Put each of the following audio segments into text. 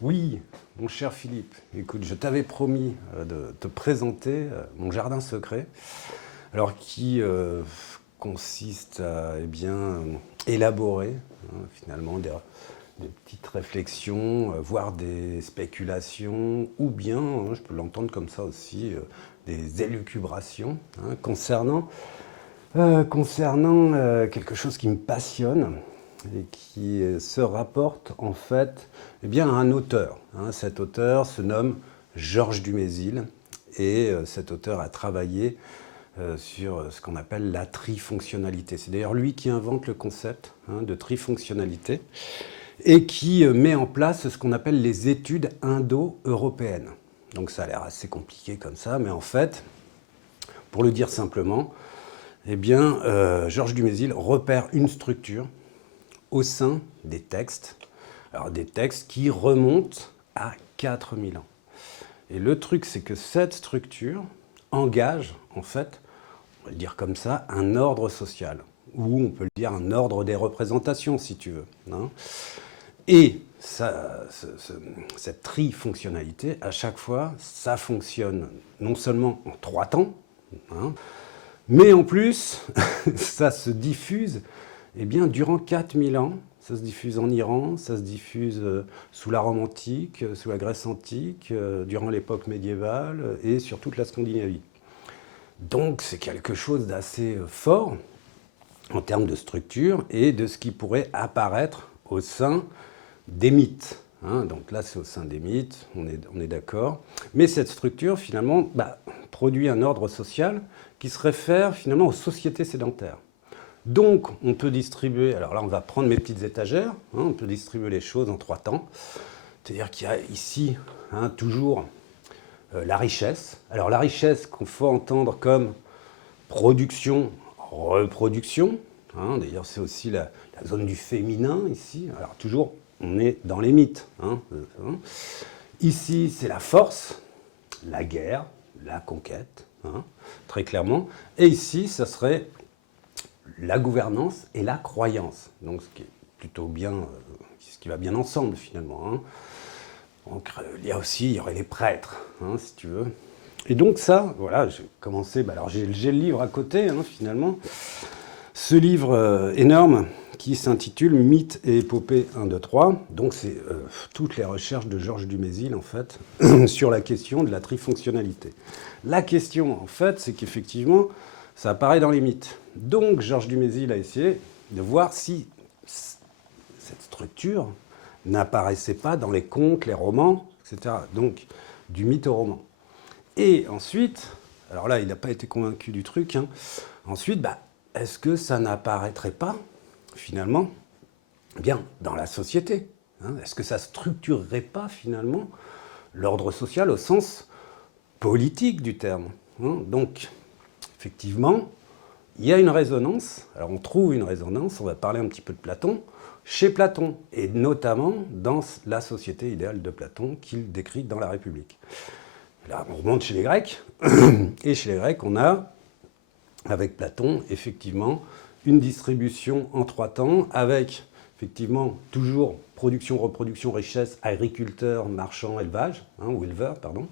Oui, mon cher Philippe, écoute, je t'avais promis de te présenter mon jardin secret, alors qui consiste à élaborer finalement des petites réflexions, voire des spéculations, ou bien, je peux l'entendre comme ça aussi, des élucubrations concernant quelque chose qui me passionne et qui se rapporte en fait à un auteur. Cet auteur se nomme Georges Dumézil et cet auteur a travaillé sur ce qu'on appelle la trifonctionnalité. C'est d'ailleurs lui qui invente le concept de trifonctionnalité et qui met en place ce qu'on appelle les études indo-européennes. Donc ça a l'air assez compliqué comme ça, mais en fait, pour le dire simplement, Georges Dumézil repère une structure au sein des textes, alors des textes qui remontent à 4000 ans. Et le truc, c'est que cette structure engage, en fait, on va le dire comme ça, un ordre social, ou on peut le dire un ordre des représentations, si tu veux. Et cette trifonctionnalité, à chaque fois, ça fonctionne non seulement en 3 temps, mais en plus, ça se diffuse durant 4000 ans. Ça se diffuse en Iran, ça se diffuse sous la Rome antique, sous la Grèce antique, durant l'époque médiévale et sur toute la Scandinavie. Donc c'est quelque chose d'assez fort en termes de structure et de ce qui pourrait apparaître au sein des mythes. Donc là, c'est au sein des mythes, on est d'accord. Mais cette structure, finalement, produit un ordre social qui se réfère finalement aux sociétés sédentaires. Donc, on peut distribuer, alors là, on va prendre mes petites étagères, on peut distribuer les choses en 3 temps. C'est-à-dire qu'il y a ici toujours la richesse. Alors, la richesse qu'il faut entendre comme production, reproduction. D'ailleurs, c'est aussi la zone du féminin ici. Alors, toujours, on est dans les mythes. Ici, c'est la force, la guerre, la conquête, très clairement. Et ici, ça serait la gouvernance et la croyance. Donc, ce qui est plutôt bien, ce qui va bien ensemble finalement. Donc, il y aurait les prêtres, si tu veux. Et donc ça, voilà, j'ai commencé. Alors, j'ai le livre à côté, finalement. Ce livre énorme qui s'intitule Mythes et épopées 1, 2, 3. Donc, c'est toutes les recherches de Georges Dumézil, en fait, sur la question de la trifonctionnalité. La question, en fait, c'est qu'effectivement, ça apparaît dans les mythes. Donc, Georges Dumézil a essayé de voir si cette structure n'apparaissait pas dans les contes, les romans, etc. Donc, du mythe au roman. Et ensuite, alors là, il n'a pas été convaincu du truc. Ensuite, est-ce que ça n'apparaîtrait pas, finalement, dans la société Est-ce que ça ne structurerait pas, finalement, l'ordre social au sens politique du terme Donc, effectivement, il y a une résonance. Alors, on trouve une résonance, on va parler un petit peu de Platon, chez Platon, et notamment dans la société idéale de Platon qu'il décrit dans la République. Là, on remonte chez les Grecs, et chez les Grecs, on a, avec Platon, effectivement, une distribution en 3 temps, avec, effectivement, toujours production, reproduction, richesse, agriculteur, marchand, élevage, ou éleveur, pardon.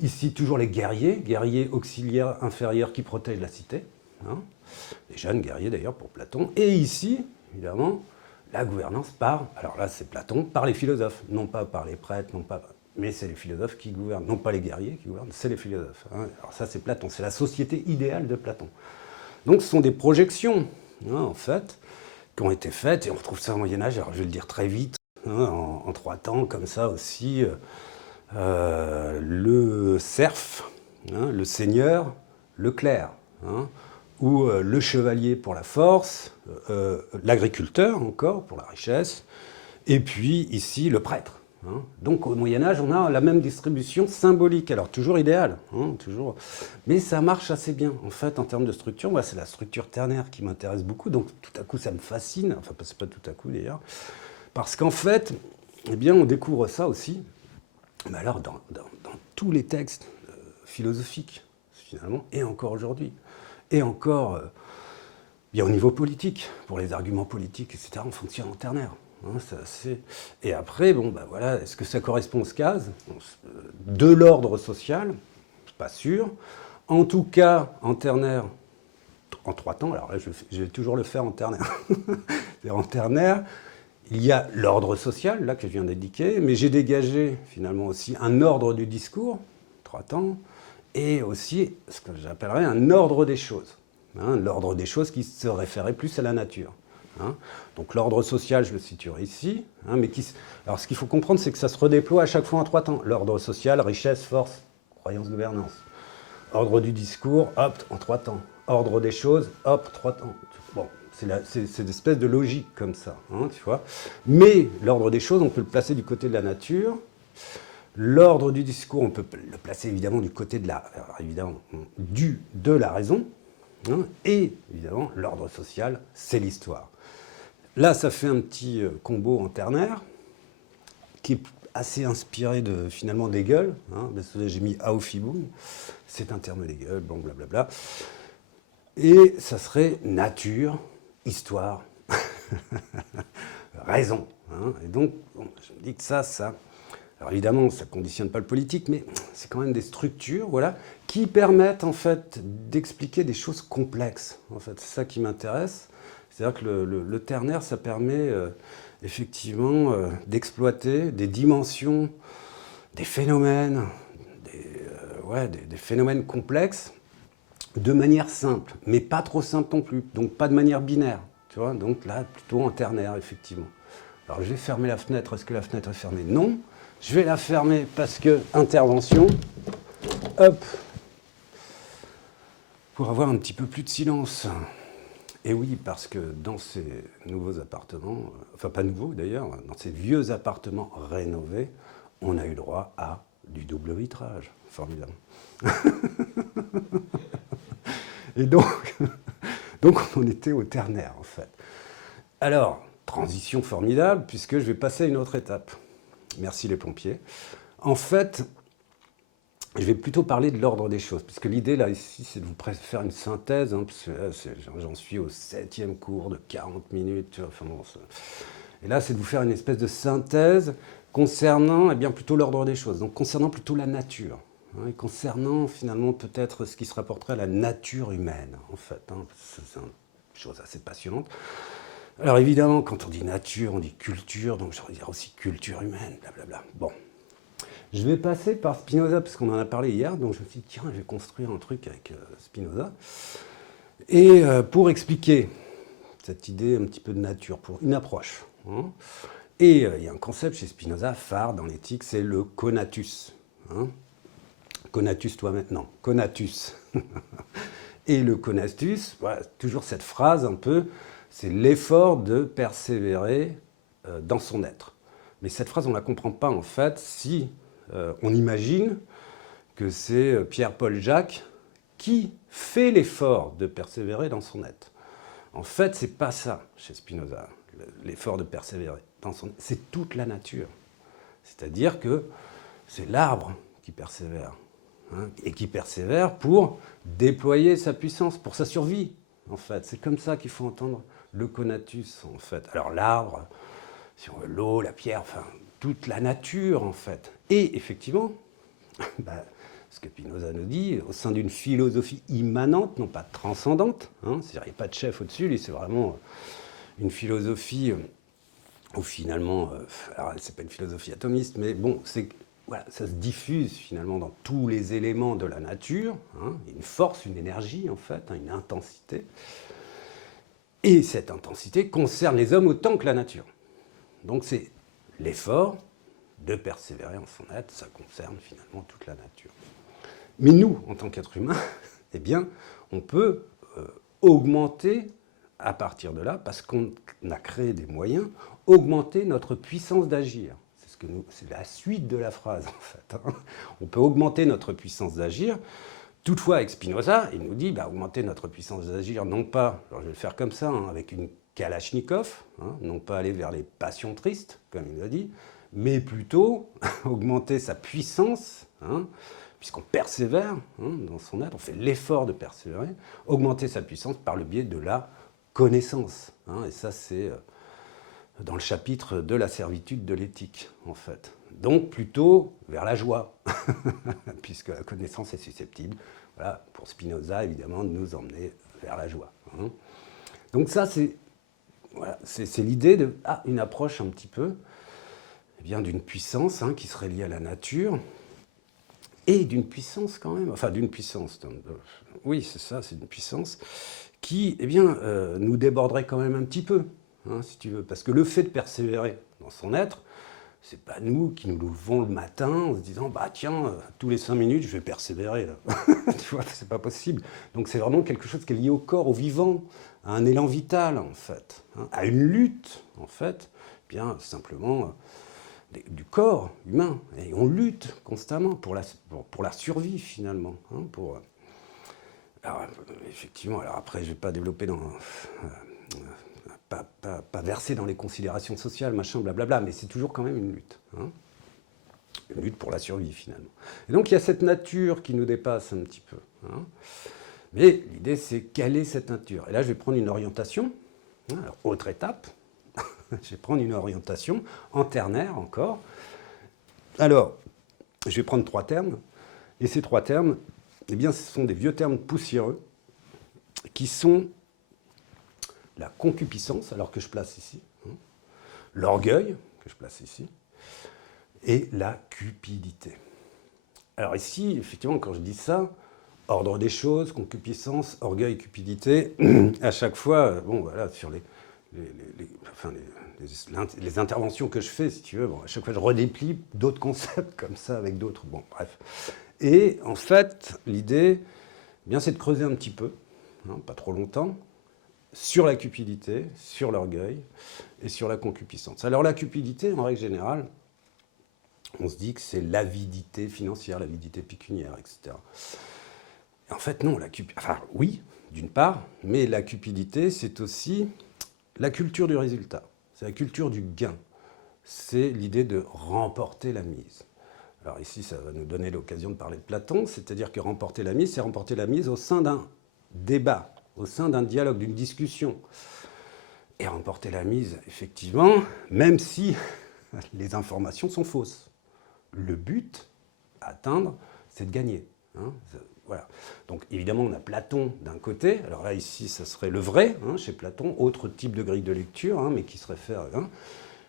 Ici, toujours les guerriers auxiliaires inférieurs qui protègent la cité. Les jeunes guerriers, d'ailleurs, pour Platon. Et ici, évidemment, la gouvernance alors là, c'est Platon, par les philosophes. Non pas par les prêtres, mais c'est les philosophes qui gouvernent. Non pas les guerriers qui gouvernent, c'est les philosophes. Alors ça, c'est Platon. C'est la société idéale de Platon. Donc, ce sont des projections, en fait, qui ont été faites. Et on retrouve ça au Moyen-Âge. Alors, je vais le dire très vite, en 3 temps, comme ça aussi. Le serf, le seigneur, le clerc, ou le chevalier pour la force, l'agriculteur encore pour la richesse, et puis ici le prêtre. Donc au Moyen-Âge, on a la même distribution symbolique, alors toujours idéale, toujours. Mais ça marche assez bien, en fait, en termes de structure. Moi, c'est la structure ternaire qui m'intéresse beaucoup, donc tout à coup, ça me fascine, enfin, c'est pas tout à coup d'ailleurs, parce qu'en fait, on découvre ça aussi, mais alors dans tous les textes philosophiques, finalement, et encore aujourd'hui, et encore au niveau politique, pour les arguments politiques, etc., on fonctionne en ternaire. hein, et après, bon, bah voilà, est-ce que ça correspond aux cases de l'ordre social? Pas sûr. En tout cas, en ternaire, en 3 temps, alors là, je vais toujours le faire en ternaire. En ternaire, il y a l'ordre social, là, que je viens d'indiquer, mais j'ai dégagé finalement aussi un ordre du discours, 3 temps, et aussi ce que j'appellerais un ordre des choses. Hein, l'ordre des choses qui se référait plus à la nature. Hein. Donc l'ordre social, je le situerai ici. Hein, alors ce qu'il faut comprendre, c'est que ça se redéploie à chaque fois en 3 temps. L'ordre social, richesse, force, croyance, gouvernance. Ordre du discours, hop, en 3 temps. Ordre des choses, hop, 3 temps. Bon, c'est une espèce de logique comme ça, hein, tu vois. Mais l'ordre des choses, on peut le placer du côté de la nature. L'ordre du discours, on peut le placer évidemment du côté de de la raison. Hein, et évidemment, l'ordre social, c'est l'histoire. Là, ça fait un petit combo en ternaire qui est assez inspiré finalement d'Hegel. Hein, j'ai mis Aufhebung, c'est un terme d'Hegel, bon, blablabla. Et ça serait nature, histoire, raison. Hein, et donc, bon, je me dis que ça... Alors évidemment, ça ne conditionne pas le politique, mais c'est quand même des structures, voilà, qui permettent en fait d'expliquer des choses complexes. En fait, c'est ça qui m'intéresse. C'est-à-dire que le ternaire, ça permet effectivement d'exploiter des dimensions, des phénomènes, des phénomènes complexes de manière simple, mais pas trop simple non plus, donc pas de manière binaire. Tu vois, donc là, plutôt en ternaire, effectivement. Alors je vais fermer la fenêtre. Est-ce que la fenêtre est fermée? Non. Je vais la fermer parce que intervention. Hop. Pour avoir un petit peu plus de silence. Et oui, parce que dans ces nouveaux appartements, enfin pas nouveaux d'ailleurs, dans ces vieux appartements rénovés, on a eu droit à du double vitrage. Formidable. Et donc on était au ternaire en fait. Alors, transition formidable, puisque je vais passer à une autre étape. Merci les pompiers. En fait, je vais plutôt parler de l'ordre des choses, puisque l'idée là ici, c'est de vous faire une synthèse, hein, parce que là, j'en suis au 7e cours de 40 minutes. Tu vois, enfin bon, et là, c'est de vous faire une espèce de synthèse concernant bien plutôt l'ordre des choses, donc concernant plutôt la nature, hein, et concernant finalement peut-être ce qui se rapporterait à la nature humaine, en fait. Hein, c'est une chose assez passionnante. Alors évidemment, quand on dit nature, on dit culture, donc je vais dire aussi culture humaine, blablabla. Bon. Je vais passer par Spinoza, parce qu'on en a parlé hier, donc je me suis dit, tiens, je vais construire un truc avec Spinoza. Et pour expliquer cette idée un petit peu de nature, pour une approche. Hein. Et il y a un concept chez Spinoza, phare dans l'éthique, c'est le conatus. Hein. Conatus toi maintenant, conatus. Et le conatus, voilà, toujours cette phrase un peu, c'est l'effort de persévérer dans son être. Mais cette phrase, on ne la comprend pas en fait si on imagine que c'est Pierre-Paul Jacques qui fait l'effort de persévérer dans son être. En fait, c'est pas ça chez Spinoza, l'effort de persévérer dans son être. C'est toute la nature. C'est-à-dire que c'est l'arbre qui persévère. Hein, et qui persévère pour déployer sa puissance, pour sa survie, en fait. C'est comme ça qu'il faut entendre le conatus, en fait. Alors l'arbre, si on veut l'eau, la pierre, enfin, toute la nature, en fait. Et effectivement, ce que Spinoza nous dit, au sein d'une philosophie immanente, non pas transcendante, hein, c'est-à-dire qu'il n'y a pas de chef au-dessus, c'est vraiment une philosophie où finalement, alors c'est pas une philosophie atomiste, mais bon, voilà, ça se diffuse finalement dans tous les éléments de la nature, hein, une force, une énergie en fait, hein, une intensité. Et cette intensité concerne les hommes autant que la nature. Donc c'est l'effort de persévérer en son être, ça concerne finalement toute la nature. Mais nous, en tant qu'êtres humains, eh bien, on peut augmenter à partir de là, parce qu'on a créé des moyens, augmenter notre puissance d'agir. C'est la suite de la phrase, en fait. Hein. On peut augmenter notre puissance d'agir. Toutefois, avec Spinoza, il nous dit augmenter notre puissance d'agir, non pas, alors je vais le faire comme ça, hein, avec une Kalachnikov, hein, non pas aller vers les passions tristes, comme il l'a dit, mais plutôt augmenter sa puissance, hein, puisqu'on persévère hein, dans son être, on fait l'effort de persévérer, augmenter sa puissance par le biais de la connaissance. Hein, et ça, c'est dans le chapitre de la servitude de l'éthique, en fait. Donc plutôt vers la joie, puisque la connaissance est susceptible, voilà, pour Spinoza, évidemment, de nous emmener vers la joie. Hein. Donc ça, c'est voilà, l'idée de une approche un petit peu d'une puissance hein, qui serait liée à la nature, et d'une puissance quand même, enfin d'une puissance, oui c'est ça, c'est une puissance qui nous déborderait quand même un petit peu, hein, si tu veux, parce que le fait de persévérer dans son être, c'est pas nous qui nous levons le matin en se disant bah tiens, tous les 5 minutes je vais persévérer là. Tu vois, c'est pas possible. Donc c'est vraiment quelque chose qui est lié au corps, au vivant, à un élan vital en fait, hein, à une lutte en fait, bien simplement du corps humain. Et on lutte constamment pour la survie finalement. Hein, alors, effectivement, alors après je vais pas développer dans pas verser dans les considérations sociales, machin, blablabla, mais c'est toujours quand même une lutte. Hein, une lutte pour la survie, finalement. Et donc, il y a cette nature qui nous dépasse un petit peu. Hein, mais l'idée, c'est quelle est cette nature? Et là, je vais prendre une orientation. Hein, alors, autre étape. Je vais prendre une orientation en ternaire encore. Alors, je vais prendre 3 termes. Et ces 3 termes, eh bien, ce sont des vieux termes poussiéreux qui sont la concupiscence, alors que je place ici, hein, l'orgueil, que je place ici, et la cupidité. Alors ici, effectivement, quand je dis ça, ordre des choses, concupiscence, orgueil, cupidité, à chaque fois, bon voilà, sur les interventions que je fais, si tu veux, bon, à chaque fois je redéplie d'autres concepts comme ça avec d'autres, bon bref. Et en fait, l'idée, eh bien, c'est de creuser un petit peu, hein, pas trop longtemps, sur la cupidité, sur l'orgueil et sur la concupiscence. Alors la cupidité, en règle générale, on se dit que c'est l'avidité financière, l'avidité pécuniaire, etc. Et en fait, non, enfin oui, d'une part, mais la cupidité, c'est aussi la culture du résultat, c'est la culture du gain, c'est l'idée de remporter la mise. Alors ici, ça va nous donner l'occasion de parler de Platon, c'est-à-dire que remporter la mise, c'est remporter la mise au sein d'un débat, au sein d'un dialogue, d'une discussion. Et remporter la mise, effectivement, même si les informations sont fausses. Le but à atteindre, c'est de gagner. Hein, voilà. Donc évidemment, on a Platon d'un côté. Alors là, ici, ça serait le vrai, hein, chez Platon, autre type de grille de lecture, hein, mais qui se réfère... Hein.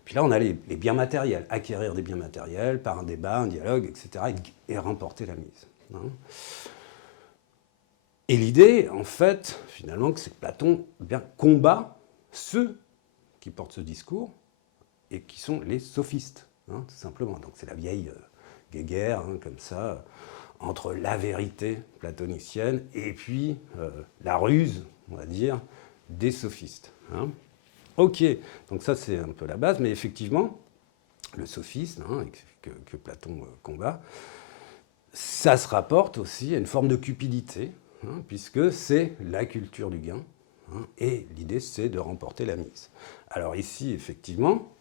Puis là, on a les biens matériels, acquérir des biens matériels par un débat, un dialogue, etc., et remporter la mise. Hein. Et l'idée, en fait, finalement, c'est que Platon combat ceux qui portent ce discours et qui sont les sophistes, hein, tout simplement. Donc c'est la vieille guéguerre, hein, comme ça, entre la vérité platonicienne et puis la ruse, on va dire, des sophistes. Hein. Ok, donc ça c'est un peu la base, mais effectivement, le sophisme hein, que Platon combat, ça se rapporte aussi à une forme de cupidité, hein, puisque c'est la culture du gain, hein, et l'idée c'est de remporter la mise. Alors ici, effectivement,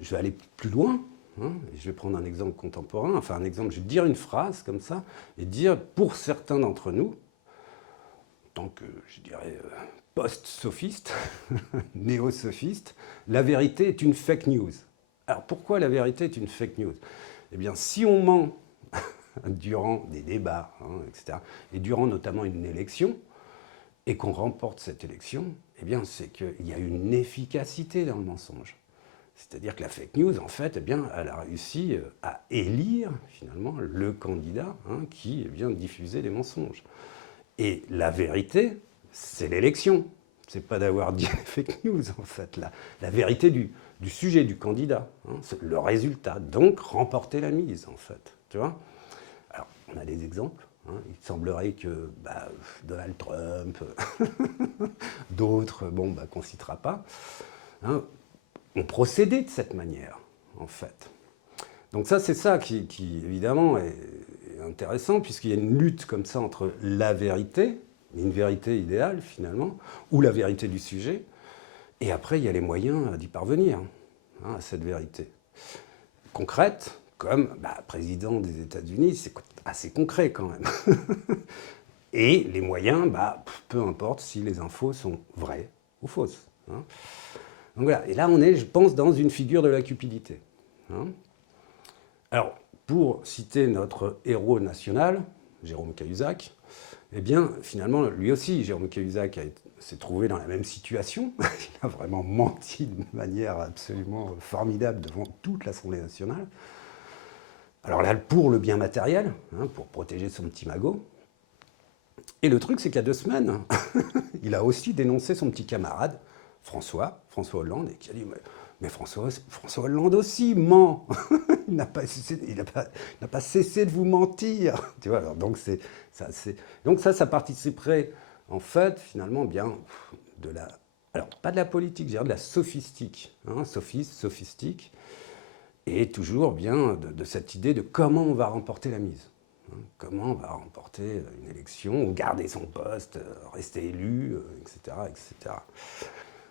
je vais aller plus loin, hein, et je vais prendre un exemple contemporain, enfin un exemple, je vais dire une phrase comme ça, et dire pour certains d'entre nous, en tant que, je dirais, post-sophiste, néo-sophiste, la vérité est une fake news. Alors pourquoi la vérité est une fake news? Eh bien, si on ment durant des débats, hein, etc., et durant notamment une élection, et qu'on remporte cette élection, eh bien, c'est qu'il y a une efficacité dans le mensonge. C'est-à-dire que la fake news, en fait, eh bien, elle a réussi à élire, finalement, le candidat hein, qui vient diffuser les mensonges. Et la vérité, c'est l'élection. C'est pas d'avoir dit les fake news, en fait. La vérité du sujet, du candidat. Hein, c'est le résultat. Donc, remporter la mise, en fait. Tu vois? Alors, on a des exemples. Hein. Il semblerait que Donald Trump, d'autres, bon, qu'on ne citera pas, hein, ont procédé de cette manière, en fait. Donc ça, c'est ça qui évidemment, est intéressant, puisqu'il y a une lutte comme ça entre la vérité, une vérité idéale, finalement, ou la vérité du sujet, et après, il y a les moyens d'y parvenir, hein, à cette vérité. Concrète, comme président des États-Unis, c'est assez concret quand même. Et les moyens, peu importe si les infos sont vraies ou fausses. Hein. Donc voilà, et là on est, je pense, dans une figure de la cupidité. Hein. Alors, pour citer notre héros national, Jérôme Cahuzac, eh bien, finalement, lui aussi, Jérôme Cahuzac s'est trouvé dans la même situation. Il a vraiment menti de manière absolument formidable devant toute l'Assemblée nationale. Alors là, pour le bien matériel, hein, pour protéger son petit magot. Et le truc, c'est qu'il y a 2 semaines, il a aussi dénoncé son petit camarade, François Hollande, et qui a dit mais François Hollande aussi ment. Il n'a pas cessé de vous mentir. Tu vois, alors donc ça participerait en fait finalement bien de la, alors pas de la politique, je dirais de la sophistique, hein, sophistique, et toujours bien de cette idée de comment on va remporter la mise. Hein, comment on va remporter une élection, garder son poste, rester élu, etc., etc.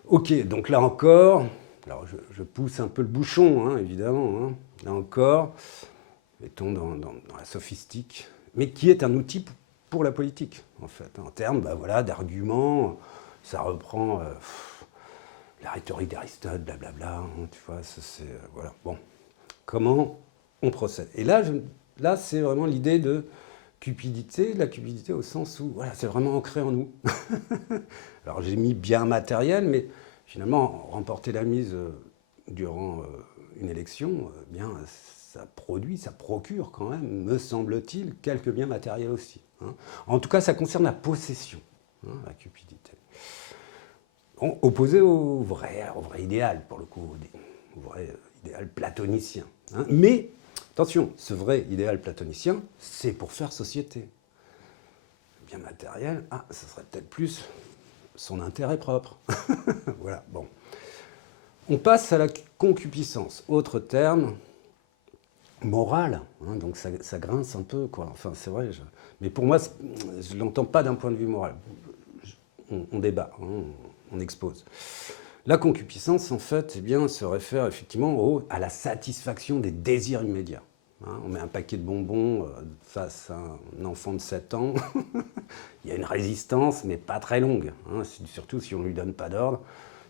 Ok, donc là encore, alors je pousse un peu le bouchon, hein, évidemment, hein, là encore, mettons dans la sophistique, mais qui est un outil pour la politique, en fait, en termes voilà, d'arguments, ça reprend la rhétorique d'Aristote, blablabla, hein, tu vois, voilà, bon, comment on procède. Et là c'est vraiment l'idée de cupidité, la cupidité au sens où, voilà, c'est vraiment ancré en nous. Alors j'ai mis bien matériel, mais finalement, remporter la mise durant une élection, bien, ça procure quand même, me semble-t-il, quelques biens matériels aussi. Hein. En tout cas, ça concerne la possession, hein, la cupidité. Bon, opposé au vrai idéal, pour le coup, au vrai idéal platonicien. Hein. Mais, attention, ce vrai idéal platonicien, c'est pour faire société. Bien matériel, ça serait peut-être plus son intérêt propre. Voilà, bon. On passe à la concupiscence, autre terme, moral, hein, donc ça grince un peu, quoi. Enfin, c'est vrai, mais pour moi, je ne l'entends pas d'un point de vue moral. On débat, hein, on expose. La concupiscence, en fait, eh bien, se réfère effectivement à la satisfaction des désirs immédiats. Hein, on met un paquet de bonbons face à un enfant de 7 ans. Il y a une résistance, mais pas très longue. Hein, surtout si on ne lui donne pas d'ordre.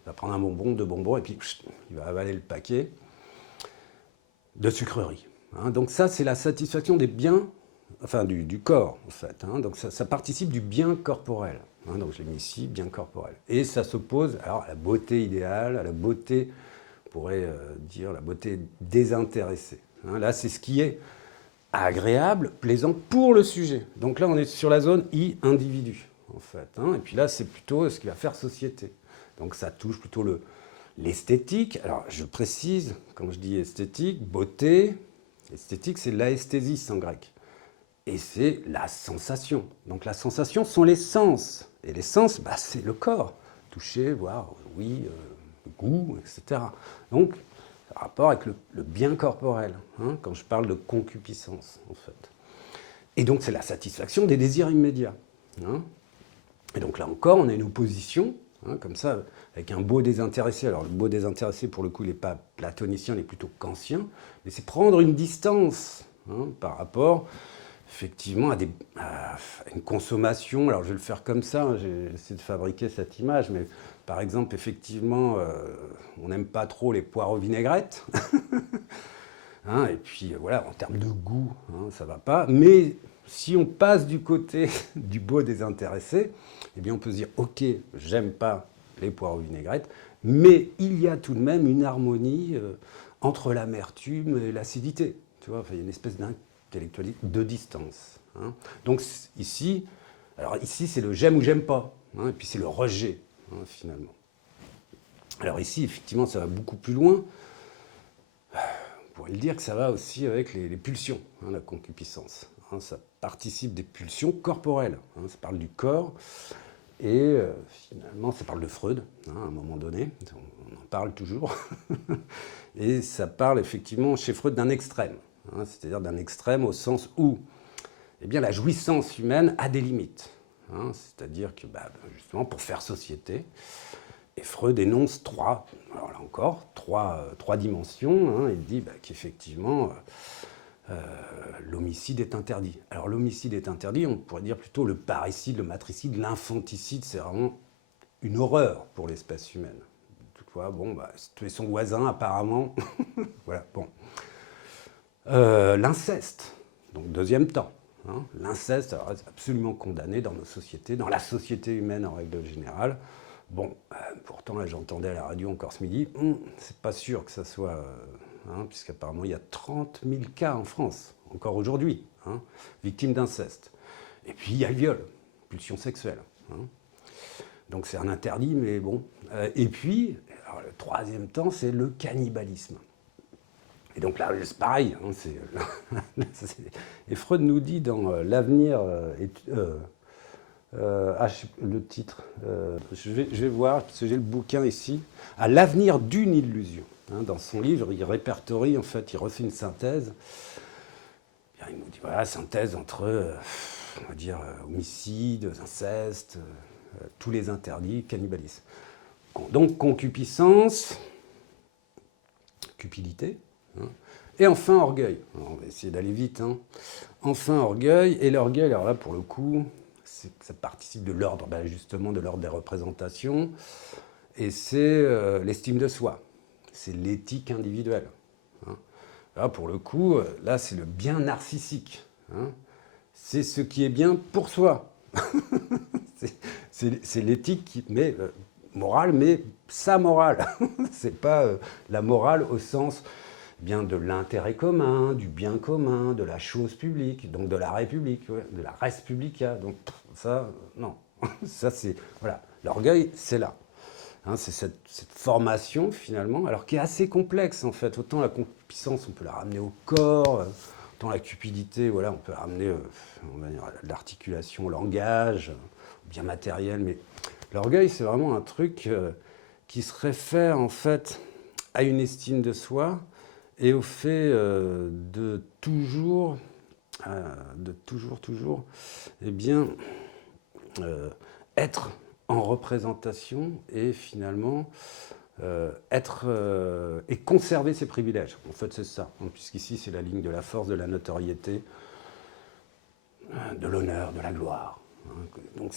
Il va prendre un bonbon, 2 bonbons, et puis il va avaler le paquet de sucreries. Hein, donc ça, c'est la satisfaction des biens, enfin du corps, en fait. Hein, donc ça participe du bien corporel. Hein, donc je l'ai mis ici, bien corporel. Et ça s'oppose alors à la beauté idéale, à la beauté, on pourrait dire la beauté désintéressée. Hein, là, c'est ce qui est agréable, plaisant pour le sujet. Donc là, on est sur la zone I-individu, en fait. Hein, et puis là, c'est plutôt ce qui va faire société. Donc ça touche plutôt l'esthétique. Alors je précise, quand je dis esthétique, beauté, esthétique c'est l'aesthésis en grec. Et c'est la sensation. Donc la sensation sont les sens. Et les sens, c'est le corps. Toucher, voir, oui, goût, etc. Donc, rapport avec le bien corporel, hein, quand je parle de concupiscence, en fait. Et donc c'est la satisfaction des désirs immédiats. Hein. Et donc là encore, on a une opposition, hein, comme ça, avec un beau désintéressé. Alors le beau désintéressé, pour le coup, il n'est pas platonicien, il est plutôt kantien, mais c'est prendre une distance, hein, par rapport, effectivement, à une consommation. Alors je vais le faire comme ça, hein, j'ai essayé de fabriquer cette image, mais par exemple, effectivement, on n'aime pas trop les poireaux vinaigrettes. Hein, et puis voilà, en termes de goût, hein, ça ne va pas. Mais si on passe du côté du beau désintéressé, eh bien on peut se dire, ok, j'aime pas les poireaux vinaigrettes, mais il y a tout de même une harmonie entre l'amertume et l'acidité. Tu vois, enfin, il y a une espèce d'intellectualité de distance. Hein. Donc ici, c'est le j'aime ou j'aime pas, hein, et puis c'est le rejet, hein, finalement. Alors ici, effectivement, ça va beaucoup plus loin. On pourrait le dire que ça va aussi avec les pulsions, hein, la concupiscence. Hein, ça participe des pulsions corporelles. Hein, ça parle du corps et finalement, ça parle de Freud, hein, à un moment donné. On en parle toujours. Et ça parle effectivement chez Freud d'un extrême. Hein, c'est-à-dire d'un extrême au sens où eh bien, la jouissance humaine a des limites. Hein, c'est-à-dire que justement, pour faire société, et Freud énonce trois dimensions. Hein. Il dit qu'effectivement, l'homicide est interdit. Alors l'homicide est interdit, on pourrait dire plutôt le parricide, le matricide, l'infanticide, c'est vraiment une horreur pour l'espèce humaine. vois, bon, bah, tuer son voisin, apparemment. Voilà, bon. L'inceste, donc deuxième temps. Hein. L'inceste, alors, c'est absolument condamné dans nos sociétés, dans la société humaine en règle générale. Bon, pourtant, là, j'entendais à la radio encore ce midi, c'est pas sûr que ça soit, puisqu'apparemment, il y a 30 000 cas en France, encore aujourd'hui, victimes d'inceste. Et puis, il y a le viol, pulsion sexuelle. Donc, c'est un interdit, mais bon. Et puis, alors, le troisième temps, c'est le cannibalisme. Et donc là, c'est pareil. Et Freud nous dit dans l'avenir, le titre, je vais voir, parce que j'ai le bouquin ici, à l'avenir d'une illusion. Dans son livre, il répertorie, en fait, il refait une synthèse. Il nous dit, voilà, synthèse entre, on va dire, homicide, inceste, tous les interdits, cannibalisme. Donc, concupiscence, cupidité, et enfin orgueil. Alors, on va essayer d'aller vite. Enfin orgueil, et l'orgueil, alors là, pour le coup, ça participe de l'ordre, justement, de l'ordre des représentations, et c'est l'estime de soi, c'est l'éthique individuelle. Là, pour le coup, là, c'est le bien narcissique. C'est ce qui est bien pour soi. C'est l'éthique, morale, mais sa morale. C'est pas la morale au sens bien de l'intérêt commun, du bien commun, de la chose publique, donc de la République, de la res publica. Donc ça, non. Ça, c'est, voilà. L'orgueil, c'est là. C'est cette formation, finalement, alors qui est assez complexe, en fait. Autant la concupiscence, on peut la ramener au corps, autant la cupidité, voilà, on peut la ramener on va dire, à l'articulation, au langage, bien matériel. Mais l'orgueil, c'est vraiment un truc qui se réfère, en fait, à une estime de soi et au fait de toujours, eh bien, être en représentation et finalement être et conserver ses privilèges. En fait, c'est ça, puisqu'ici, c'est la ligne de la force, de la notoriété, de l'honneur, de la gloire. Donc,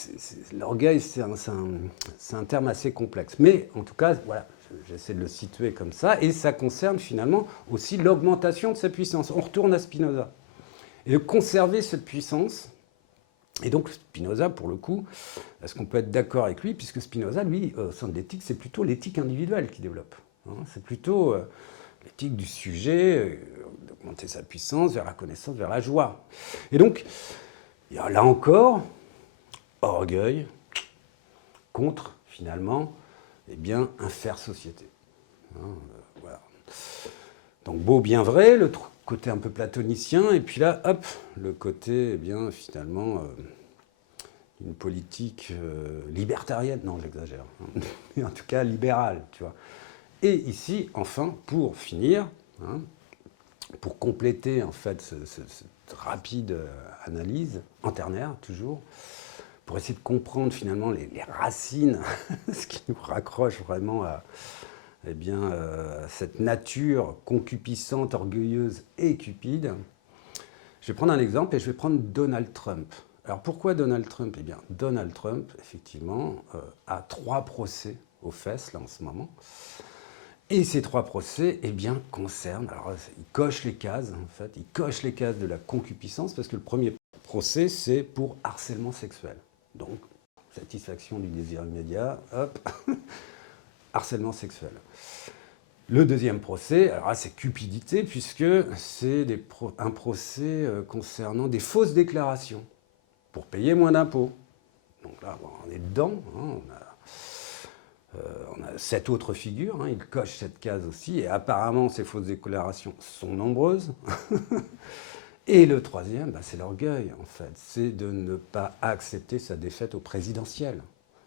l'orgueil, c'est un terme assez complexe. Mais, en tout cas, voilà, j'essaie de le situer comme ça, et ça concerne finalement aussi l'augmentation de sa puissance. On retourne à Spinoza. Et de conserver cette puissance. Et donc Spinoza, pour le coup, est-ce qu'on peut être d'accord avec lui, puisque Spinoza, lui, au sein de l'éthique, c'est plutôt l'éthique individuelle qu'il développe. C'est plutôt l'éthique du sujet, d'augmenter sa puissance vers la connaissance, vers la joie. Et donc, il y a là encore, orgueil contre, finalement, eh bien, un faire société. Voilà. Donc beau, bien vrai, le côté un peu platonicien, et puis là, hop, le côté, eh bien, finalement, une politique libertarienne, non, j'exagère, mais en tout cas libérale, tu vois. Et ici, enfin, pour finir, pour compléter, en fait, cette rapide analyse, en ternaire, toujours, pour essayer de comprendre, finalement, les racines, ce qui nous raccroche vraiment à eh bien, cette nature concupiscente, orgueilleuse et cupide. Je vais prendre un exemple et je vais prendre Donald Trump. Alors pourquoi Donald Trump? Eh bien, Donald Trump, effectivement, a 3 procès aux fesses, là, en ce moment. Et ces 3 procès, eh bien, concernent, alors il coche les cases, en fait, il coche les cases de la concupiscence, parce que le premier procès, c'est pour harcèlement sexuel. Donc, satisfaction du désir immédiat, hop, harcèlement sexuel. Le deuxième procès, alors là, c'est cupidité, puisque c'est un procès concernant des fausses déclarations pour payer moins d'impôts. Donc là, bon, on est dedans, on a 7 autres figures, il coche cette case aussi, et apparemment, ces fausses déclarations sont nombreuses. Et le troisième, c'est l'orgueil, en fait, c'est de ne pas accepter sa défaite au présidentiel.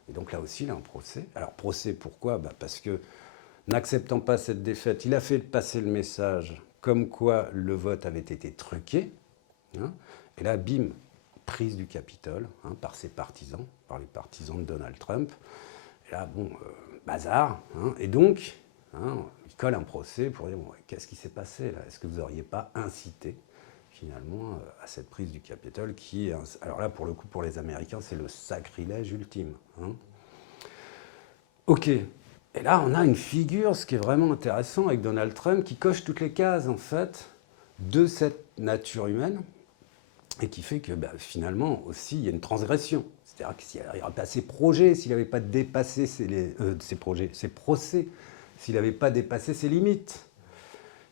Et donc là aussi, il a un procès. Alors, procès, pourquoi? Parce que n'acceptant pas cette défaite, il a fait passer le message comme quoi le vote avait été truqué. Et là, bim, prise du Capitole par ses partisans, par les partisans de Donald Trump. Et là, bon, bazar. Et donc, il colle un procès pour dire, bon, qu'est-ce qui s'est passé là? Est-ce que vous n'auriez pas incité finalement à cette prise du Capitole qui est, alors là, pour le coup, pour les Américains, c'est le sacrilège ultime. Ok. Et là, on a une figure, ce qui est vraiment intéressant avec Donald Trump, qui coche toutes les cases, en fait, de cette nature humaine, et qui fait que finalement, aussi, il y a une transgression. C'est-à-dire que s'il n'y avait pas ses projets, s'il n'avait pas dépassé ses projets, ses procès, s'il n'avait pas dépassé ses limites,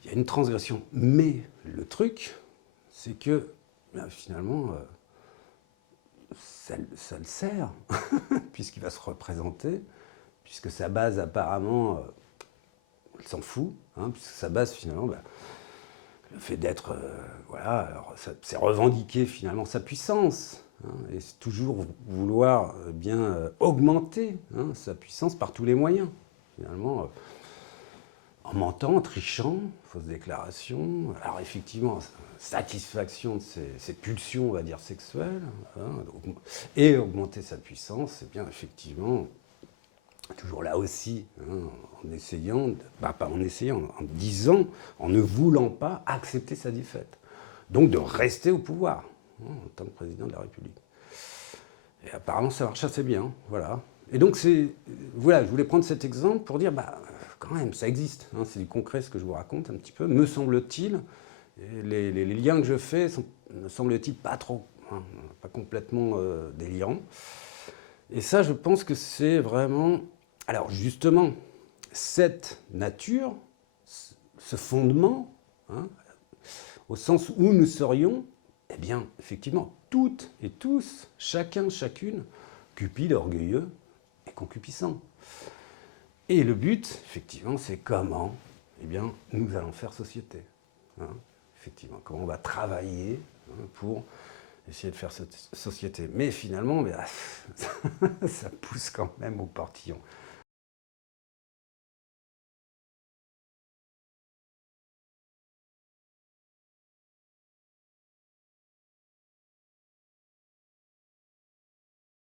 il y a une transgression. Mais le truc, c'est que finalement, ça le sert, puisqu'il va se représenter, puisque sa base apparemment, elle s'en fout, puisque sa base finalement, le fait d'être, voilà, alors c'est revendiquer finalement sa puissance, et c'est toujours vouloir bien augmenter sa puissance par tous les moyens, finalement, en mentant, en trichant, fausses déclarations, alors effectivement, satisfaction de ses pulsions, on va dire, sexuelles, et augmenter sa puissance, et bien effectivement, toujours là aussi, en essayant, pas en essayant, en disant, en ne voulant pas accepter sa défaite. Donc de rester au pouvoir, en tant que président de la République. Et apparemment, ça marche assez bien, voilà. Et donc, voilà, je voulais prendre cet exemple pour dire, quand même, ça existe. C'est du concret ce que je vous raconte un petit peu, me semble-t-il. Les liens que je fais sont, me semble-t-il, pas trop, pas complètement délirants. Et ça, je pense que c'est vraiment... Alors justement, cette nature, ce fondement, au sens où nous serions, eh bien, effectivement, toutes et tous, chacun, chacune, cupides, orgueilleux et concupiscents. Et le but, effectivement, c'est comment, eh bien, nous allons faire société. Effectivement, comment on va travailler pour essayer de faire cette société. Mais finalement, ça pousse quand même au portillon.